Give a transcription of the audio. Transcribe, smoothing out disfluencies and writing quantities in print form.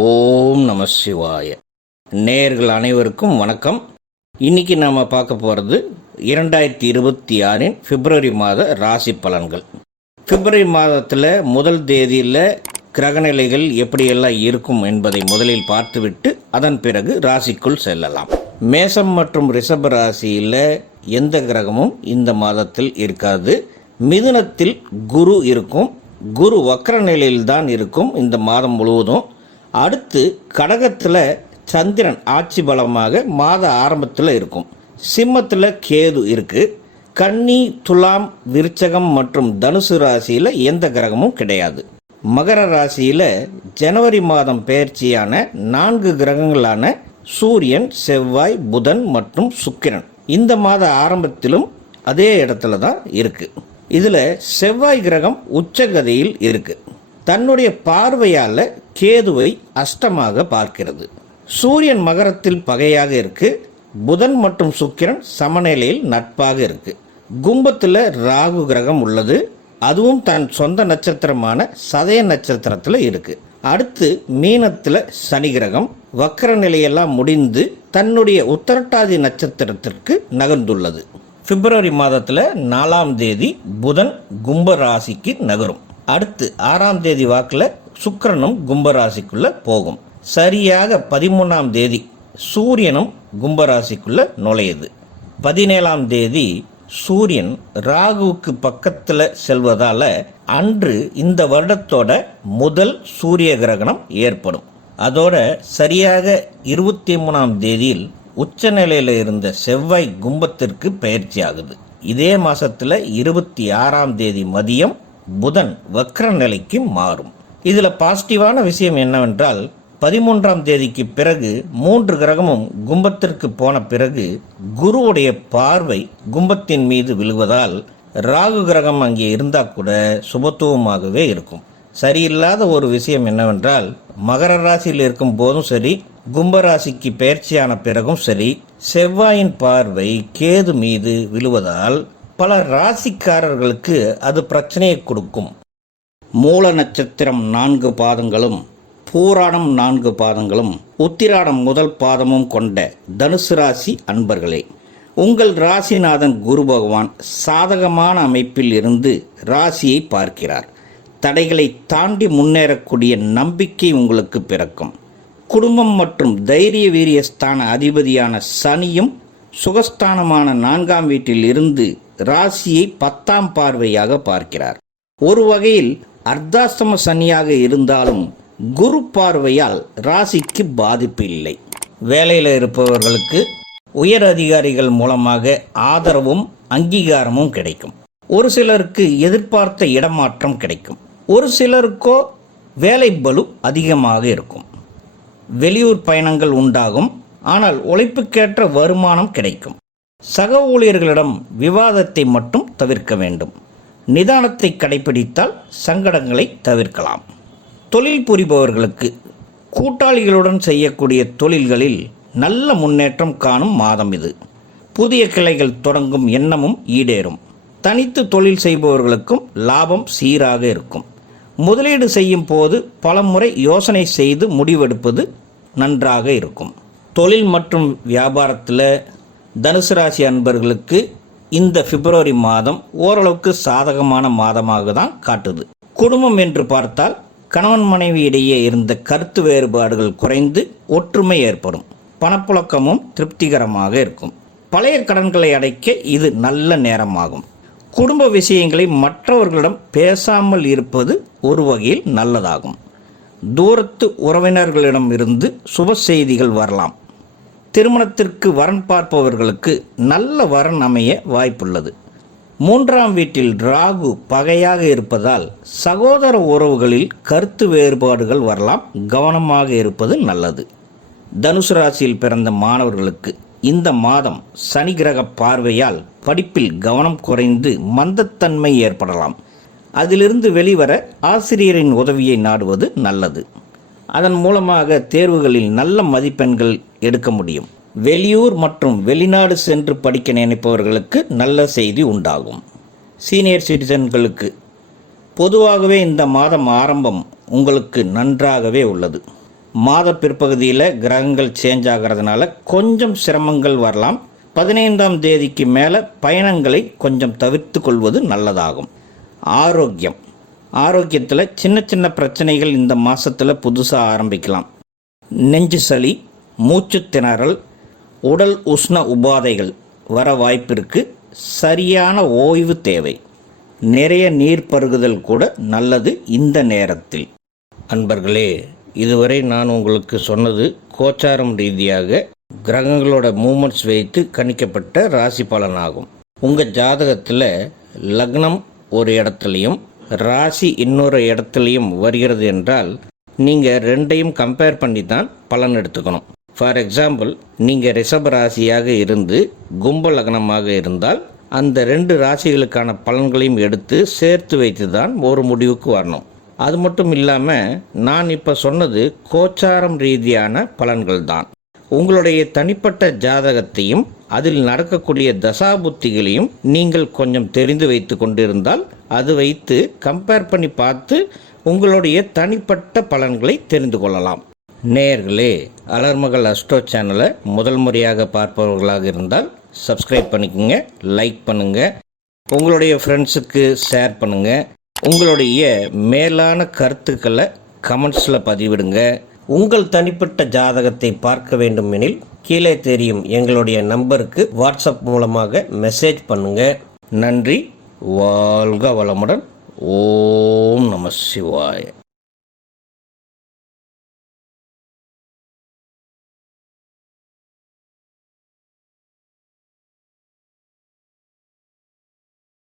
ஓம் நம சிவாய. நேயர்கள் அனைவருக்கும் வணக்கம். இன்னைக்கு நாம் பார்க்க போகிறது 2026 பிப்ரவரி மாத ராசி பலன்கள். பிப்ரவரி மாதத்தில் முதல் தேதியில் கிரகநிலைகள் எப்படியெல்லாம் இருக்கும் என்பதை முதலில் பார்த்துவிட்டு அதன் பிறகு ராசிக்குள் செல்லலாம். மேசம் மற்றும் ரிஷப ராசியில் எந்த கிரகமும் இந்த மாதத்தில் இருக்காது. மிதுனத்தில் குரு இருக்கும். குரு வக்ர நிலையில்தான் இருக்கும் இந்த மாதம் முழுவதும். அடுத்து கடகத்தில் சந்திரன் ஆட்சி பலமாக மாத ஆரம்பத்தில் இருக்கும். சிம்மத்தில் கேது இருக்குது. கன்னி, துலாம், விருச்சகம் மற்றும் தனுசு ராசியில் எந்த கிரகமும் கிடையாது. மகர ராசியில் ஜனவரி மாதம் பெயர்ச்சியான 4 கிரகங்களான சூரியன், செவ்வாய், புதன் மற்றும் சுக்கிரன் இந்த மாத ஆரம்பத்திலும் அதே இடத்துல தான் இருக்குது. இதில் செவ்வாய் கிரகம் உச்சகதியில் இருக்குது. தன்னுடைய பார்வையால் கேதுவை அஷ்டமாக பார்க்கிறது. சூரியன் மகரத்தில் பகையாக இருக்கு. புதன் மற்றும் சுக்கிரன் சமநிலையில் நட்பாக இருக்கு. கும்பத்தில் ராகு கிரகம் உள்ளது. அதுவும் தன் சொந்த நட்சத்திரமான சதய நட்சத்திரத்தில் இருக்கு. அடுத்து மீனத்தில் சனி கிரகம் வக்கர நிலையெல்லாம் முடிந்து தன்னுடைய உத்தரட்டாதி நட்சத்திரத்திற்கு நகர்ந்துள்ளது. பிப்ரவரி மாதத்தில் 4ஆம் தேதி புதன் கும்ப ராசிக்கு நகரும். அடுத்து 6ஆம் தேதி வாக்கில் சுக்கிரனும் கும்பராசிக்குள்ளே போகும். சரியாக 13ஆம் தேதி சூரியனும் கும்பராசிக்குள்ளே நுழையுது. 17ஆம் தேதி சூரியன் ராகுவுக்கு பக்கத்தில் செல்வதால் அன்று இந்த வருடத்தோட முதல் சூரிய கிரகணம் ஏற்படும். அதோட சரியாக 23ஆம் தேதியில் உச்சநிலையில் இருந்த செவ்வாய் கும்பத்திற்கு பயிற்சி ஆகுது. இதே மாதத்தில் 26ஆம் தேதி மதியம் புதன் வக்ர நிலைக்கு மாறும். இதில் பாசிட்டிவான விஷயம் என்னவென்றால் 13ஆம் தேதிக்கு பிறகு 3 கிரகமும் கும்பத்திற்கு போன பிறகு குருவுடைய பார்வை கும்பத்தின் மீது விழுவதால் ராகு கிரகம் அங்கே இருந்தால் கூட சுபத்துவமாகவே இருக்கும். சரியில்லாத ஒரு விஷயம் என்னவென்றால் மகர ராசியில் இருக்கும் போதும் சரி, கும்பராசிக்கு பயிற்சியான பிறகும் சரி, செவ்வாயின் பார்வை கேது மீது விழுவதால் பல ராசிக்காரர்களுக்கு அது பிரச்சனையை கொடுக்கும். மூல நட்சத்திரம் 4 பாதங்களும், பூராடம் 4 பாதங்களும், உத்திராடம் முதல் பாதமும் கொண்ட தனுசு ராசி அன்பர்களே, உங்கள் ராசிநாதன் குரு பகவான் சாதகமான அமைப்பில் இருந்து ராசியை பார்க்கிறார். தடைகளை தாண்டி முன்னேறக்கூடிய நம்பிக்கை உங்களுக்கு பிறக்கும். குடும்பம் மற்றும் தைரிய வீரிய ஸ்தான அதிபதியான சனியும் சுகஸ்தானமான 4ஆம் வீட்டில் இருந்து ராசியை 10ஆம் பார்வையாக பார்க்கிறார். ஒரு வகையில் அர்த்தாஷ்டம சனியாக இருந்தாலும் குரு பார்வையால் ராசிக்கு பாதிப்பு இல்லை. வேலையில் இருப்பவர்களுக்கு உயர் அதிகாரிகள் மூலமாக ஆதரவும் அங்கீகாரமும் கிடைக்கும். ஒரு சிலருக்கு எதிர்பார்த்த இடமாற்றம் கிடைக்கும். ஒரு சிலருக்கோ வேலை பளு அதிகமாக இருக்கும். வெளியூர் பயணங்கள் உண்டாகும். ஆனால் உழைப்புக்கேற்ற வருமானம் கிடைக்கும். சக ஊழியர்களிடம் விவாதத்தை மட்டும் தவிர்க்க வேண்டும். நிதானத்தை கடைபிடித்தால் சங்கடங்களை தவிர்க்கலாம். தொழில் புரிபவர்களுக்கு கூட்டாளிகளுடன் செய்யக்கூடிய தொழில்களில் நல்ல முன்னேற்றம் காணும் மாதம் இது. புதிய கிளைகள் தொடங்கும் எண்ணமும் ஈடேறும். தனித்து தொழில் செய்பவர்களுக்கும் லாபம் சீராக இருக்கும். முதலீடு செய்யும் போது பலமுறை யோசனை செய்து முடிவெடுப்பது நன்றாக இருக்கும். தொழில் மற்றும் வியாபாரத்தில் தனுசு ராசி அன்பர்களுக்கு இந்த பிப்ரவரி மாதம் ஓரளவுக்கு சாதகமான மாதமாக தான் காட்டுது. குடும்பம் என்று பார்த்தால் கணவன் மனைவி இடையே இருந்த கருத்து வேறுபாடுகள் குறைந்து ஒற்றுமை ஏற்படும். பணப்புழக்கமும் திருப்திகரமாக இருக்கும். பழைய கடன்களை அடைக்க இது நல்ல நேரமாகும். குடும்ப விஷயங்களை மற்றவர்களிடம் பேசாமல் இருப்பது ஒரு வகையில் நல்லதாகும். தூரத்து உறவினர்களிடம் இருந்து சுப செய்திகள் வரலாம். திருமணத்திற்கு வரன் பார்ப்பவர்களுக்கு நல்ல வரன் அமைய வாய்ப்புள்ளது. 3ஆம் வீட்டில் ராகு பகையாக இருப்பதால் சகோதர உறவுகளில் கருத்து வேறுபாடுகள் வரலாம். கவனமாக இருப்பது நல்லது. தனுசு ராசியில் பிறந்த மாணவர்களுக்கு இந்த மாதம் சனி கிரக பார்வையால் படிப்பில் கவனம் குறைந்து மந்தத்தன்மை ஏற்படலாம். அதிலிருந்து வெளிவர ஆசிரியரின் உதவியை நாடுவது நல்லது. அதன் மூலமாக தேர்வுகளில் நல்ல மதிப்பெண்கள் எடுக்க முடியும். வெளியூர் மற்றும் வெளிநாடு சென்று படிக்க நினைப்பவர்களுக்கு நல்ல செய்தி உண்டாகும். சீனியர் சிட்டிசன்களுக்கு பொதுவாகவே இந்த மாதம் ஆரம்பம் உங்களுக்கு நன்றாகவே உள்ளது. மாத பிற்பகுதியில் கிரகங்கள் சேஞ்ச் ஆகிறதுனால கொஞ்சம் சிரமங்கள் வரலாம். 15ஆம் தேதிக்கு மேலே பயணங்களை கொஞ்சம் தவிர்த்து கொள்வது நல்லதாகும். ஆரோக்கியத்தில் சின்ன சின்ன பிரச்சனைகள் இந்த மாதத்தில் புதுசாக ஆரம்பிக்கலாம். நெஞ்சு சளி, மூச்சு திணறல், உடல் உஷ்ண உபாதைகள் வர வாய்ப்பிற்கு. சரியான ஓய்வு தேவை. நிறைய நீர் பருகுதல் கூட நல்லது இந்த நேரத்தில். அன்பர்களே, இதுவரை நான் உங்களுக்கு சொன்னது கோச்சாரம் ரீதியாக கிரகங்களோட மூமெண்ட்ஸ் வைத்து கணிக்கப்பட்ட ராசி பலனாகும். உங்கள் ஜாதகத்தில் லக்னம் ஒரு இடத்துலையும் ராசி இன்னொரு இடத்துலையும் வருகிறது என்றால் நீங்கள் ரெண்டையும் கம்பேர் பண்ணி தான் பலன் எடுத்துக்கணும். ஃபார் எக்ஸாம்பிள், நீங்கள் ரிஷப ராசியாக இருந்து கும்ப லக்னமாக இருந்தால் அந்த 2 ராசிகளுக்கான பலன்களையும் எடுத்து சேர்த்து வைத்து தான் ஒரு முடிவுக்கு வரணும். அது மட்டும் இல்லாமல் நான் இப்போ சொன்னது கோச்சாரம் ரீதியான பலன்கள் தான். உங்களுடைய தனிப்பட்ட ஜாதகத்தையும் அதில் நடக்கக்கூடிய தசாபுத்திகளையும் நீங்கள் கொஞ்சம் தெரிந்து வைத்து கொண்டிருந்தால் அது வைத்து கம்பேர் பண்ணி பார்த்து உங்களுடைய தனிப்பட்ட பலன்களை தெரிந்து கொள்ளலாம். நேயர்களே, அலர்மகள் அஸ்ட்ரோ சேனலை முதல் முறையாக பார்ப்பவர்களாக இருந்தால் சப்ஸ்கிரைப் பண்ணிக்கோங்க, லைக் பண்ணுங்கள், உங்களுடைய ஃப்ரெண்ட்ஸுக்கு ஷேர் பண்ணுங்கள். உங்களுடைய மேலான கருத்துக்களை கமெண்ட்ஸில் பதிவிடுங்க. உங்கள் தனிப்பட்ட ஜாதகத்தை பார்க்க வேண்டுமெனில் கீழே தெரியும் எங்களுடைய நம்பருக்கு வாட்ஸ்அப் மூலமாக மெசேஜ் பண்ணுங்கள். நன்றி. வாழ்க வளமுடன். ஓம் நம சிவாய.